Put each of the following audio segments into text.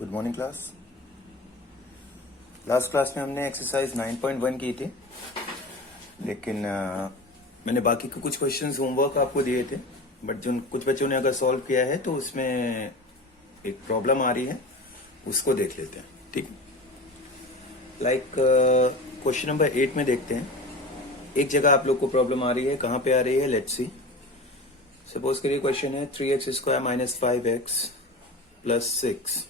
Good morning class. Last class में हमने exercise 9.1 की थी, लेकिन मैंने बाकी के कुछ क्वेश्चंस होमवर्क आपको दिए थे, बट जो कुछ बच्चों ने अगर सॉल्व किया है तो उसमें एक प्रॉब्लम आ रही है, उसको देख लेते हैं। ठीक, लाइक क्वेश्चन नंबर 8 में देखते हैं। एक जगह आप लोग को प्रॉब्लम आ रही है, कहां पे आ रही है, लेट्स सी। सपोज करिए क्वेश्चन है 3x² minus 5x plus 6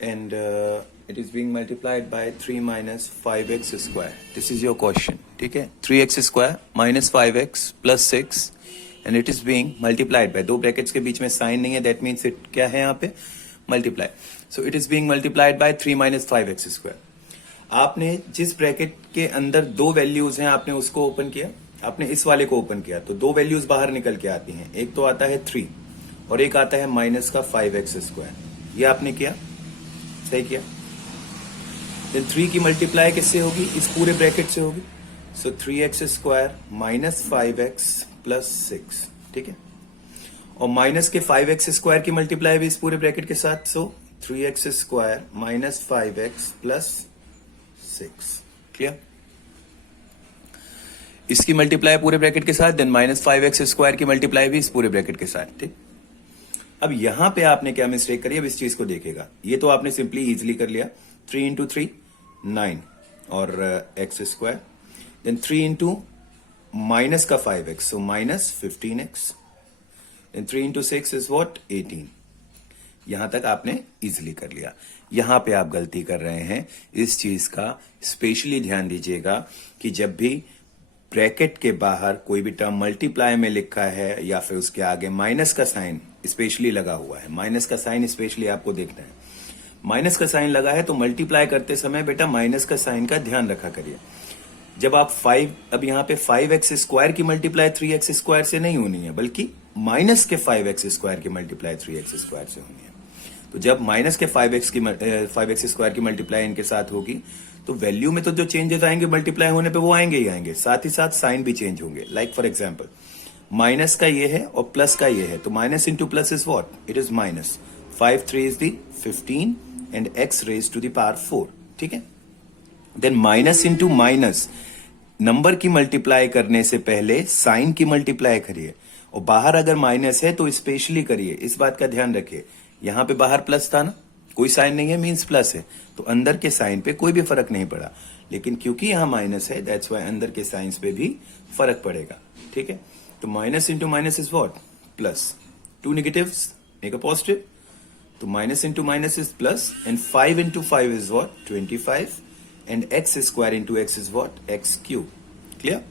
and it is being multiplied by 3 minus 5x square. This is your question. ठीक है, 3x square minus 5x plus 6 and it is being multiplied by, दो brackets के बीच में sign नहीं है, that means it क्या है यहाँ पे, multiply. So it is being multiplied by 3 minus 5x square. आपने जिस ब्रैकेट के अंदर दो वैल्यूज हैं, आपने उसको ओपन किया, आपने इस वाले को ओपन किया, तो दो वैल्यूज बाहर निकल के आती हैं। एक तो आता है 3 और एक आता है माइनस का 5x स्क्वायर। ये आपने किया, सही किया। देन 3 की मल्टीप्लाई किससे होगी, इस पूरे ब्रैकेट से होगी। सो 3x² माइनस 5x प्लस 6। ठीक है, और माइनस के 5x² की मल्टीप्लाई भी इस पूरे ब्रैकेट के साथ। सो 3x² minus 5x plus 6। Clear, इसकी मल्टीप्लाई पूरे ब्रैकेट के साथ, देन माइनस 5x² की मल्टीप्लाई भी इस पूरे ब्रैकेट के साथ। ठीक, अब यहां पे आपने क्या मिस्टेक करी, अब इस चीज को देखेगा। ये तो आपने सिंपली इजीली कर लिया, 3 इंटू 3 9 और x², देन 3 इंटू माइनस का 5x, so minus 15x, then 3 into 6 is what, 18। यहां तक आपने इजीली कर लिया। यहां पे आप गलती कर रहे हैं, इस चीज का स्पेशली ध्यान दीजिएगा कि जब भी ब्रैकेट के बाहर कोई भी टर्म मल्टीप्लाई में लिखा है या फिर उसके आगे माइनस का साइन स्पेशली लगा हुआ है, माइनस का साइन स्पेशली आपको देखना है। माइनस का साइन लगा है तो मल्टीप्लाई करते समय बेटा माइनस का साइन का ध्यान रखा करिए। जब आप अब यहां पे 5x² की मल्टीप्लाई 3x² से नहीं होनी है, बल्कि माइनस के 5x² की मल्टीप्लाई 3x² से होनी है। तो जब माइनस के 5x² की मल्टीप्लाई इनके साथ होगी तो वैल्यू में तो जो चेंजेस आएंगे मल्टीप्लाई होने पे वो आएंगे ही आएंगे, साथ ही साथ साइन भी चेंज होंगे। लाइक फॉर एग्जांपल, माइनस का ये है और प्लस का ये है, तो minus into plus is what, it is minus. 5 3 is the 15 and x raise to the power 4। ठीक है, then minus into minus, number की मल्टीप्लाई करने से पहले साइन की मल्टीप्लाई करिए, और बाहर अगर माइनस है तो स्पेशली करिए, इस बात का ध्यान रखिए। यहां पे बाहर प्लस था ना, कोई साइन नहीं है मींस प्लस है, तो अंदर के साइन पे कोई भी फर्क नहीं पड़ा, लेकिन क्योंकि यहां माइनस है दैट्स वाई अंदर के साइंस पे भी फर्क पड़ेगा। ठीक है, तो minus into minus is what, plus. Two negatives make a positive, तो minus into minus is plus, and 5 into 5 is what, 25, and x² into x is what, x³। Clear,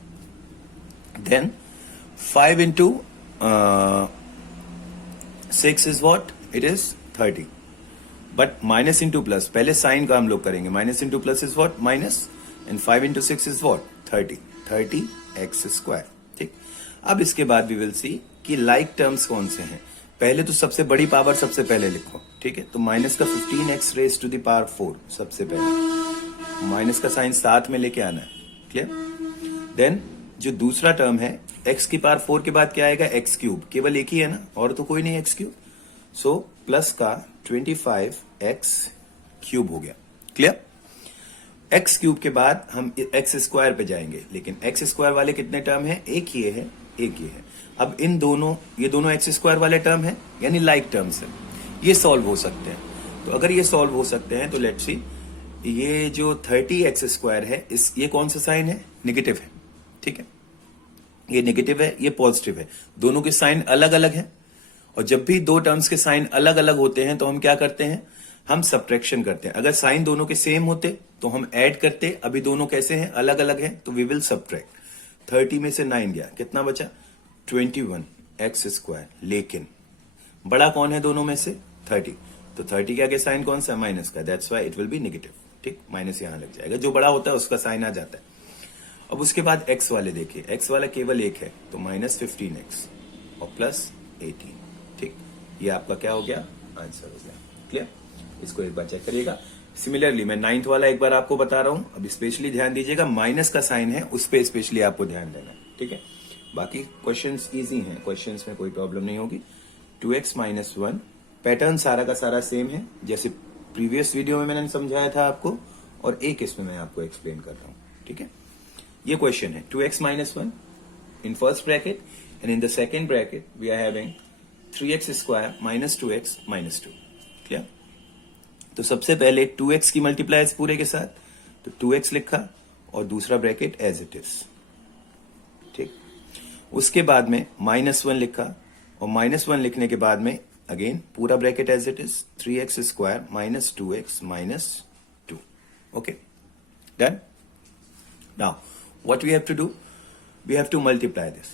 then 5 into 6 is what, it is 30। But minus into plus, पहले sign का हम लोग करेंगे। Minus into plus is what, minus, and 5 into 6 is what, 30x²। ठीक, अब इसके बाद we will see कि लाइक टर्म्स कौन से हैं। पहले तो सबसे बड़ी पावर सबसे पहले लिखो। ठीक है, तो माइनस का 15x raise to the power 4 सबसे पहले, माइनस का साइन साथ में लेके आना है। क्लियर, देन जो दूसरा टर्म है x की पावर 4 के बाद क्या आएगा, x³। केवल एक ही है ना, और तो कोई नहीं x³। सो प्लस का 25x³ हो गया। क्लियर, x³ के बाद हम x² पे जाएंगे, लेकिन x² वाले कितने टर्म है, एक ही है, एक ही है। अब ये दोनों x² वाले टर्म है, यानी लाइक टर्म्स है, ये सॉल्व हो सकते हैं। तो अगर ये सॉल्व हो सकते हैं तो लेट्स सी, ये जो 30x² है, ये कौन सा साइन है, नेगेटिव है। ठीक है, ये नेगेटिव है, ये पॉजिटिव है, दोनों के साइन अलग अलग है। और जब भी दो टर्म्स के साइन अलग अलग होते हैं तो हम क्या करते हैं, हम सब्ट्रैक्शन करते हैं। अगर साइन दोनों के सेम होते तो हम ऐड करते, अभी दोनों कैसे हैं, अलग अलग हैं, तो वी विल सब्ट्रैक्ट। 30 में से 9 गया, कितना बचा, 21x²। लेकिन बड़ा कौन है दोनों में से, 30, तो 30 के आगे साइन कौन सा, माइनस का, that's why it will B negative. ठीक, माइनस यहां लग जाएगा, जो बड़ा होता है उसका साइन आ जाता है। अब उसके बाद x वाले देखिए, x वाला केवल एक है, तो माइनस 15x और प्लस 18। ठीक, ये आपका क्या हो गया, आंसर हो गया। क्लियर, इसको एक बार चेक करिएगा। सिमिलरली मैं 9th वाला एक बार आपको बता रहा हूं, अब स्पेशली ध्यान दीजिएगा, माइनस का साइन है उस पर स्पेशली आपको ध्यान देना है। ठीक है, बाकी क्वेश्चंस इजी हैं, क्वेश्चंस में कोई प्रॉब्लम नहीं होगी। 2x - 1 पैटर्न सारा का सारा सेम है, जैसे प्रीवियस वीडियो में मैंने समझाया था आपको, और एक इसमें मैं आपको एक्सप्लेन कर रहा हूं, ठीक है। ये क्वेश्चन है 2x minus 1 in first bracket and in the second bracket we are having 3x square minus 2x minus 2, clear. तो सबसे पहले 2x की मल्टीप्लाइज पूरे के साथ, तो 2x लिखा और दूसरा ब्रैकेट एज इट इज, ठीक। उसके बाद में -1 लिखा और -1 लिखने के बाद में अगेन पूरा bracket as it is, 3x square minus 2x minus 2, okay done. Now what we have to do, we have to multiply this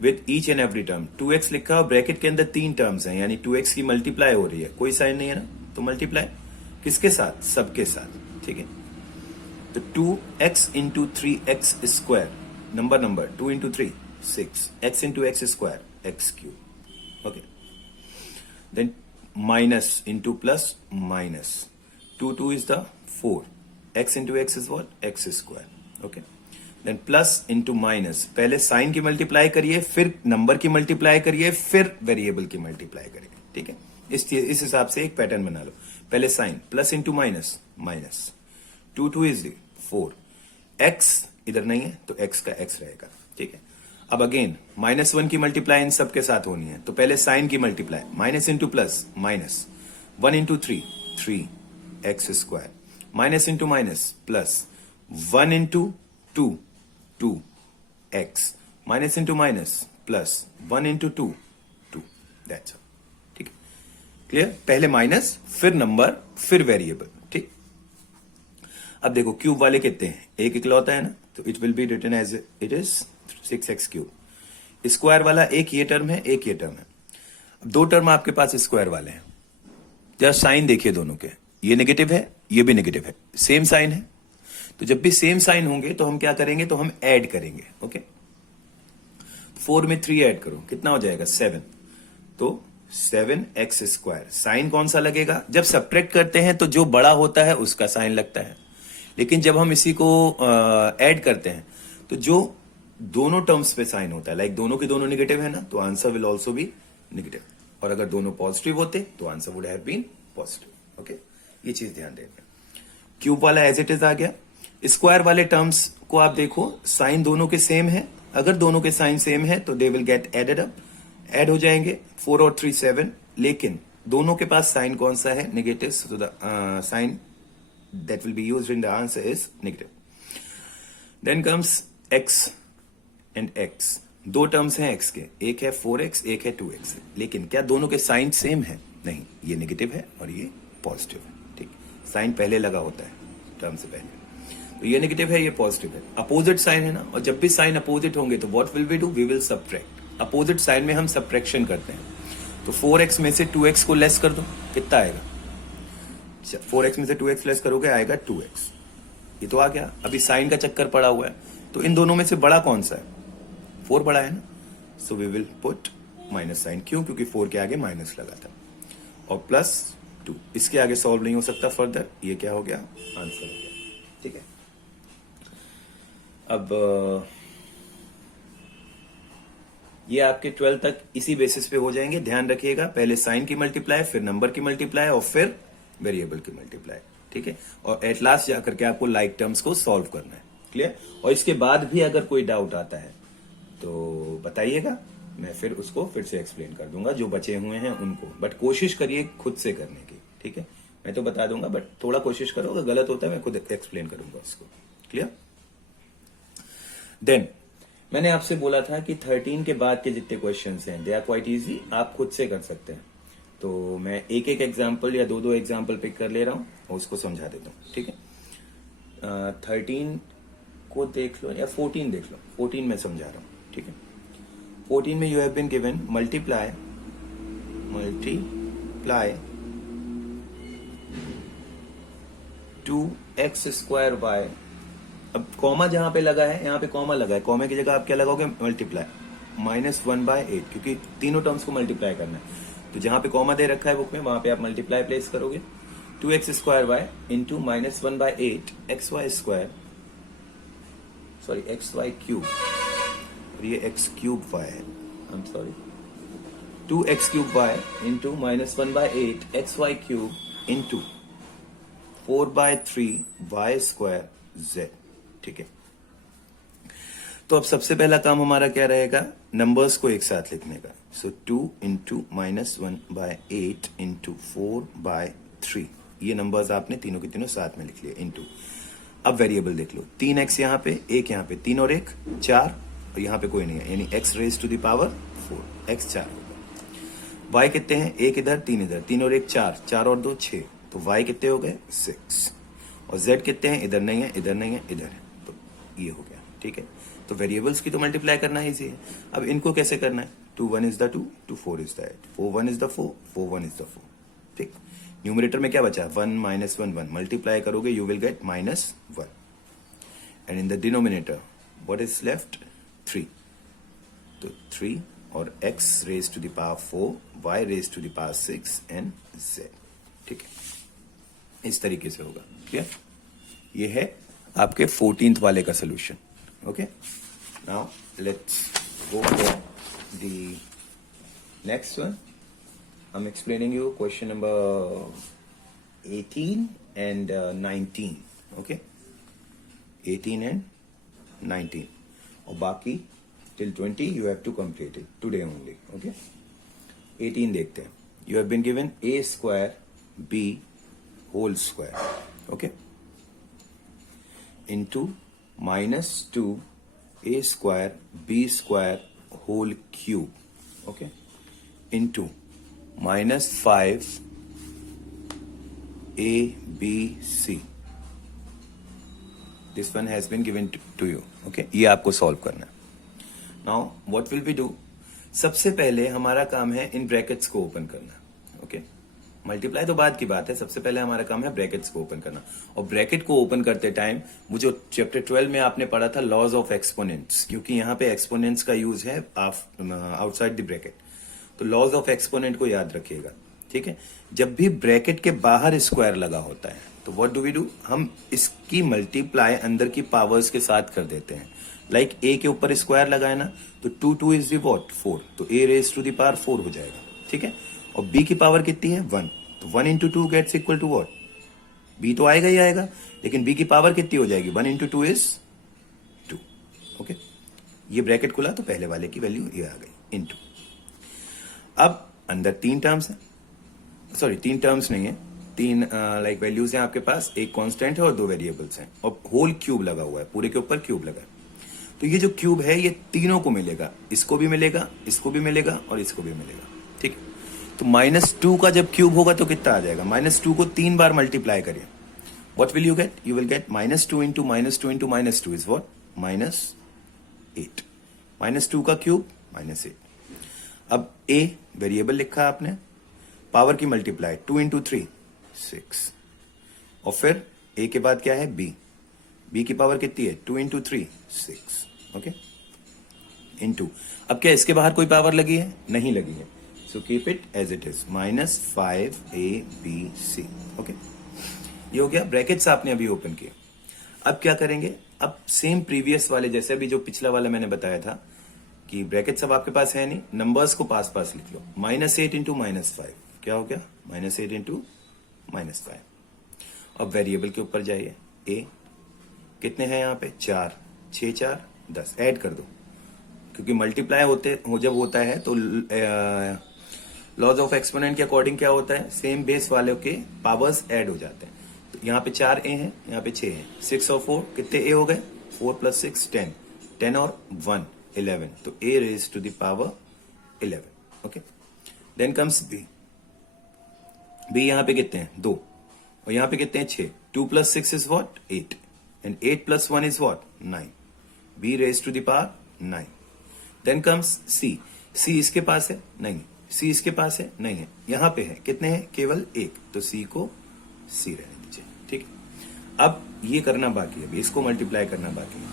with each and every term। 2x लिखा और ब्रैकेट के अंदर 3 टर्म्स हैं, यानी 2x की multiply हो रही है, कोई साइन नहीं है ना, तो मल्टीप्लाई किसके साथ, सबके साथ, ठीक है। तो 2x into 3x square, number 2 into 3 6, x into x square x cube, okay. Then minus into plus minus, 2 is the 4, x into x is what, x square, okay. Then plus into minus, पहले sign की multiply करिए, फिर number की multiply करिए, फिर variable की multiply करिए, ठीक है। इस हिसाब से एक पैटर्न बना लो। पहले sign, plus into minus minus, 2 is 4, x इधर नहीं है तो एक्स का एक्स रहेगा, ठीक है। अब अगेन -1 की मल्टीप्लाई इन सबके साथ होनी है, तो पहले साइन की multiply, minus into plus minus, 1 into 3 x square, minus into minus plus, 1 into 2 x, minus into minus plus, 1 into 2 that's all, ठीक है, क्लियर। पहले माइनस, फिर नंबर, फिर वेरिएबल, ठीक। अब देखो क्यूब वाले कितने हैं, एक इकलौता है ना, तो it will be written as it is 6x cube. Square वाला एक ये टर्म है, एक ये टर्म है। अब 2 टर्म आपके पास स्क्वायर वाले हैं, जरा साइन देखिए दोनों के, ये नेगेटिव है, ये भी नेगेटिव है, सेम साइन है। तो जब भी सेम साइन होंगे तो हम क्या करेंगे, तो हम ऐड करेंगे, ओके। 4 में 3 ऐड करो, कितना हो जाएगा 7, तो 7x स्क्वायर। साइन कौन सा लगेगा, जब सब्ट्रैक्ट करते हैं तो जो बड़ा होता है उसका साइन लगता है, लेकिन जब हम इसी को ऐड करते हैं तो जो दोनों टर्म्स पे साइन होता है, लाइक दोनों के दोनों नेगेटिव है ना, तो answer will also be negative, और अगर दोनों पॉजिटिव होते तो answer would have been positive, okay. ये चीज ध्यान देना। क्यूब वाला एज इट इज आ गया। स्क्वायर वाले टर्म्स को आप देखो, साइन दोनों के सेम है, अगर दोनों के साइन सेम है तो they will get added up, add हो जाएंगे, 4 और 3 7, लेकिन दोनों के पास साइन कौन सा है, negative, so the sign that will be used in the answer is negative. Then comes x and x, 2 terms हैं x के, एक है 4x, एक है 2x, लेकिन क्या दोनों के साइन सेम है, नहीं, ये नेगेटिव है और ये पॉजिटिव है, ठीक। साइन पहले लगा होता है टर्म से पहले, तो ये नेगेटिव है, ये पॉजिटिव है, अपोजिट साइन है ना, और जब भी साइन अपोजिट होंगे तो what will we do, we will subtract. Opposite sign में हम सब्ट्रैक्शन करते हैं, तो 4x में से 2x को लेस कर दो, कितना आएगा, 4x में से 2x लेस करोगे आएगा 2x, ये तो आ गया। अभी साइन का चक्कर पड़ा हुआ है, तो इन दोनों में से बड़ा कौन सा है, 4 बड़ा है ना, so we will put minus sign, क्यों, क्योंकि 4 के आगे माइनस लगा था, और प्लस 2, इसके आगे सॉल्व नहीं हो सकता फर्दर, ये क्या हो गया, आंसर हो गया, ठीक है। अब ये आपके 12 तक इसी बेसिस पे हो जाएंगे, ध्यान रखिएगा, पहले साइन की मल्टीप्लाई, फिर नंबर की मल्टीप्लाई, और फिर वेरिएबल की मल्टीप्लाई, ठीक है। और एट लास्ट जाकर के आपको लाइक टर्म्स को सॉल्व करना है, क्लियर। और इसके बाद भी अगर कोई डाउट आता है तो बताइएगा, मैं फिर उसको फिर से एक्सप्लेन कर दूंगा, जो बचे हुए हैं उनको, बट कोशिश करिए खुद से करने की, ठीक है। मैं तो बता दूंगा, बट थोड़ा कोशिश करो, अगर गलत होता है मैं खुद एक्सप्लेन करूंगा उसको, क्लियर। देन मैंने आपसे बोला था कि 13 के बाद के जितने क्वेश्चंस हैं दे आर क्वाइट इजी, आप खुद से कर सकते हैं। तो मैं एक एक एग्जाम्पल या 2 एग्जाम्पल पिक कर ले रहा हूं और उसको समझा देता हूं, ठीक है। 13 को देख लो या 14 देख लो, 14 में समझा रहा हूं, ठीक है। 14 में you have been given multiply 2x square y। अब कॉमा जहां पे लगा है, यहां पे कॉमा लगा है, कॉमा की जगह आप क्या लगाओगे, मल्टीप्लाई -1/8, क्योंकि तीनों टर्म्स को मल्टीप्लाई करना है, तो जहां पे कॉमा दे रखा है बुक में वहां पे आप मल्टीप्लाई प्लेस करोगे। 2x square y into -1/8 xy square, sorry xy cube, और ये x क्यूब y है, I am sorry 2x³ into -1/8 xy³ into 4/3 y²z। ठीक है, तो अब सबसे पहला काम हमारा क्या रहेगा, नंबर्स को एक साथ लिखने का। सो 2 into -1/8 into 4/3, ये नंबर्स आपने तीनों के तीनों साथ में लिख लिए इनटू। अब वेरिएबल देख लो, 3x यहाँ पे, 1 यहाँ पे, 3 और 1 4, और यहाँ पे कोई नहीं है, यानी x raise to the power 4, x 4 होगा। y कितने हैं, 1 इधर 3 इधर, 3 और 1 4, 4 और 2 6, तो y कितने हो गए 6। और z कितने हैं, इधर नहीं है, इधर नहीं है, इधर है, तो ये हो गया। ठीक है, तो वेरिएबल्स की तो मल्टीप्लाई करना ही है। अब इनको कैसे करना है, 2 1 is the 2, 2 4 is the 8, 4 1 is the 4, 4 1 is the 4। ठीक, न्यूमरेटर में क्या बचा, 1 -1 1, मल्टीप्लाई करोगे you will get -1, and in the denominator what is left, 3, तो 3 और x raise to the power 4, y raise to the power 6 and z। ठीक है, इस तरीके से होगा। क्लियर, ये है आपके 14th वाले का solution. Okay, now let's go for the next one. I'm explaining you question number 18 and 19. Okay, 18 and 19, और बाकी till 20 you have to complete it today only. Okay, 18 देखते हैं। You have been given a² b whole square, okay, into -2 a² b² whole cube, okay, into -5 ABC. This one has been given to you. Okay, ये आपको solve करना है। Now what will we do? सबसे पहले हमारा काम है in brackets को ओपन करना। ओके, मल्टीप्लाई तो बाद की बात है, सबसे पहले हमारा काम है ब्रैकेट्स को ओपन करना। और ब्रैकेट को ओपन करते टाइम वो जो चैप्टर 12 में आपने पढ़ा था लॉज ऑफ एक्सपोनेंट्स, क्योंकि यहाँ पे एक्सपोनेंट्स का यूज है आउटसाइड द ब्रैकेट, तो लॉज ऑफ एक्सपोनेंट को याद रखिएगा। ठीक है, जब भी ब्रैकेट के बाहर स्क्वायर लगा होता है तो व्हाट डू वी डू, हम इसकी मल्टीप्लाई अंदर की पावर्स के साथ कर देते हैं। लाइक a के ऊपर स्क्वायर लगाए ना, तो 2 2 इज द व्हाट 4, तो a raise to the power 4 हो जाएगा। ठीक है, और b की पावर कितनी है 1, तो 1 into 2 gets equal to what, b तो आएगा ही आएगा, लेकिन b की पावर कितनी हो जाएगी, 1 इंटू 2 इज 2। ओके, ये ब्रैकेट खुला तो पहले वाले की वैल्यू ये आ गई इंटू। अब अंदर 3 टर्म्स है, सॉरी 3 टर्म्स नहीं है, 3 लाइक वैल्यूज हैं आपके पास, एक कांस्टेंट है और 2 वेरिएबल्स हैं, और होल क्यूब लगा हुआ है, पूरे के ऊपर क्यूब लगा है। तो ये जो क्यूब है ये तीनों को मिलेगा, इसको भी मिलेगा, इसको भी मिलेगा और इसको भी मिलेगा। ठीक है, तो -2 का जब क्यूब होगा तो कितना आ जाएगा, -2 को 3 बार मल्टीप्लाई करिए, what will you get, you will gate -2 into -2 into -2 is what -8, -2 का क्यूब -8। अब a वेरिएबल लिखा आपने, पावर की मल्टीप्लाई 2 इंटू 3 6, और फिर a के बाद क्या है b की पावर कितनी है 2 इंटू 3 6। ओके, इंटू, अब क्या इसके बाहर कोई पावर लगी है, नहीं लगी है, so keep it as it is -5abc। Okay, ये हो गया, ब्रैकेट्स आपने अभी ओपन किए। अब क्या करेंगे, अब सेम प्रीवियस वाले जैसे अभी जो पिछला वाला मैंने बताया था कि ब्रैकेट्स अब आपके पास है नहीं, नंबर्स को पास पास लिख लो, -8 इंटू -5 क्या हो गया, -8 इंटू -5। अब वेरिएबल के ऊपर जाइए, a कितने हैं यहाँ पे 4, 6 4 10, ऐड कर दो, क्योंकि मल्टीप्लाई जब होता है तो लॉज ऑफ एक्सपोनेंट के अकॉर्डिंग क्या होता है, सेम बेस वाले के पावर्स ऐड हो जाते हैं। तो यहाँ पे 4 a हैं, यहाँ पे 6 हैं, 6 और 4 कितने a हो गए, 4 + 6 10, 10 और 1 11, तो a raise to the power 11। Okay, then comes b यहाँ पे कितने हैं 2, और यहाँ पे कितने हैं 6, 2 + 6 is what 8, and 8 + 1 is what 9, b raise to the power 9। Then comes c इसके पास है नहीं, c इसके पास है नहीं है, यहाँ पे है कितने हैं केवल 1, तो c को c रहने दीजिए। ठीक है, अब ये करना बाकी है, इसको मल्टीप्लाई करना बाकी है,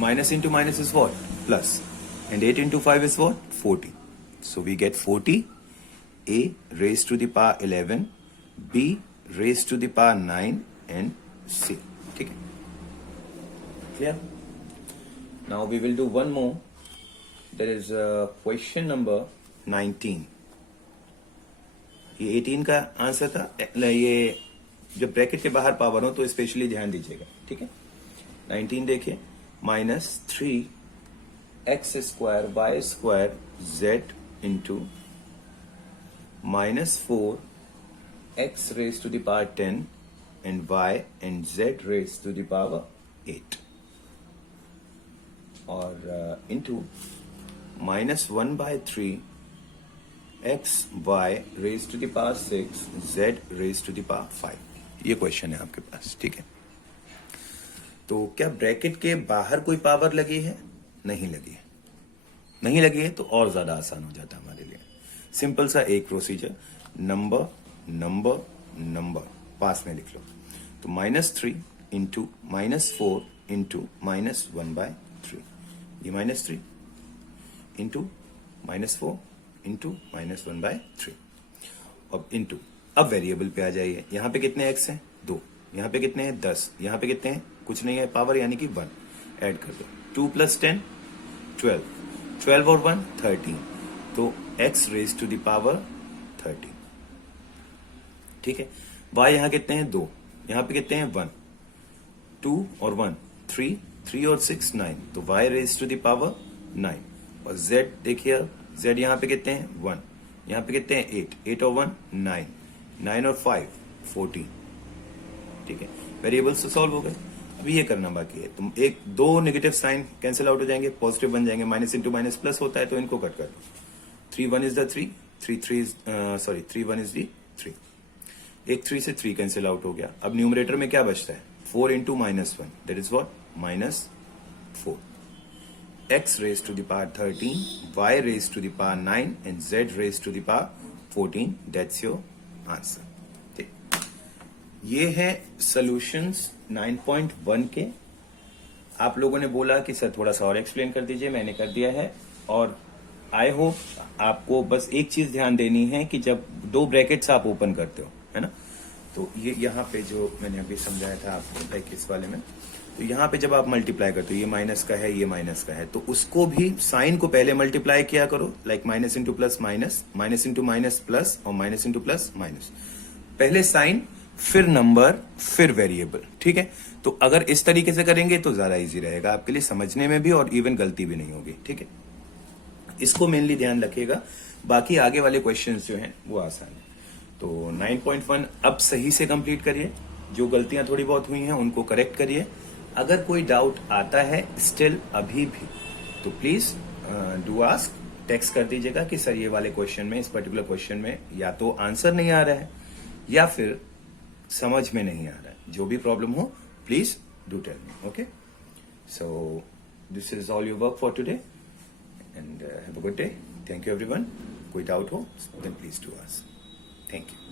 minus into minus is what plus, and 8 into 5 is what 40, so we get 40, a raised to the power 11, b raised to the power 9 and c। ठीक है, clear? Now we will do one more, that is question number 19। ये 18 का answer था। ये जब bracket के बाहर power हो तो स्पेशली ध्यान दीजिएगा, ठीक है। 19 देखिए, -3x² y² z into -4x raised to the power 10 and y and z raised to the power 8 और into -1/3 x y raised to the power 6 z raised to the power 5। ये question है आपके पास, ठीक है। तो क्या ब्रैकेट के बाहर कोई पावर लगी है? नहीं लगी है। नहीं लगी है तो और ज्यादा आसान हो जाता है हमारे लिए। सिंपल सा एक प्रोसीजर, नंबर नंबर नंबर पास में लिख लो। तो -3 इंटू -4 इंटू -1/3, ये -3 इंटू -4 इंटू -1/3 अब इंटू, अब वेरिएबल पे आ जाइए। यहां पे कितने x हैं? 2। यहां पे कितने हैं? 10। यहां पे कितने हैं? कुछ नहीं है, पावर यानी कि 1 ऐड कर दो। 2 + 10 12, 12 और 1 13, तो x raise to the power 13, ठीक है। y यहां कितने हैं? 2। यहां पे कितने हैं? 1, 2 और 1 3, 3 और 6 9, तो y raise to the power 9। और z देखिए, z यहां पे कितने हैं? 1। यहां पे कितने हैं? 8, 8 और 1 9, 9 और 5 14, ठीक है। वेरिएबल्स तो सॉल्व हो गए। अभी ये करना बाकी है। तुम एक दो नेगेटिव साइन कैंसिल आउट हो जाएंगे, पॉजिटिव बन जाएंगे। माइनस इंटू माइनस प्लस होता है, तो इनको कट कर दो। 3 1 इज द 3, 3 1 इज द 3। एक 3 से 3 कैंसिल आउट हो गया। अब न्यूमरेटर में क्या बचता है? 4 into -1, that is what? -4। x raise to the power 13, y raise to the power 9 and z raise to the power 14, that's your answer. ठीक, ये है सॉल्यूशंस 9.1 के। आप लोगों ने बोला कि सर थोड़ा सा और एक्सप्लेन कर दीजिए, मैंने कर दिया है। और आई होप आपको बस एक चीज ध्यान देनी है कि जब दो ब्रैकेट्स आप ओपन करते हो, है ना, तो ये यहाँ पे जो मैंने अभी समझाया था आपको, लाइक इस वाले में, तो यहाँ पे जब आप मल्टीप्लाई करते हो, ये माइनस का है, ये माइनस का है, तो उसको भी साइन को पहले मल्टीप्लाई किया करो, like minus into plus minus, minus into minus plus, और माइनस इंटू प्लस माइनस। पहले साइन, फिर नंबर, फिर वेरिएबल, ठीक है। तो अगर इस तरीके से करेंगे तो ज्यादा इजी रहेगा आपके लिए, समझने में भी, और इवन गलती भी नहीं होगी, ठीक है। इसको मेनली ध्यान रखिएगा, बाकी आगे वाले क्वेश्चंस जो हैं वो आसान है। तो 9.1 अब सही से कंप्लीट करिए, जो गलतियां थोड़ी बहुत हुई हैं उनको करेक्ट करिए। अगर कोई डाउट आता है स्टिल अभी भी, तो प्लीज डू आस्क, टेक्स्ट कर दीजिएगा कि सर ये वाले क्वेश्चन में, इस पर्टिकुलर क्वेश्चन में या तो आंसर नहीं आ रहा है या फिर समझ में नहीं आ रहा है। जो भी प्रॉब्लम हो please do tell me, okay. So this is all your work for today and have a good day. Thank you everyone. कोई डाउट हो then please do ask. Thank you.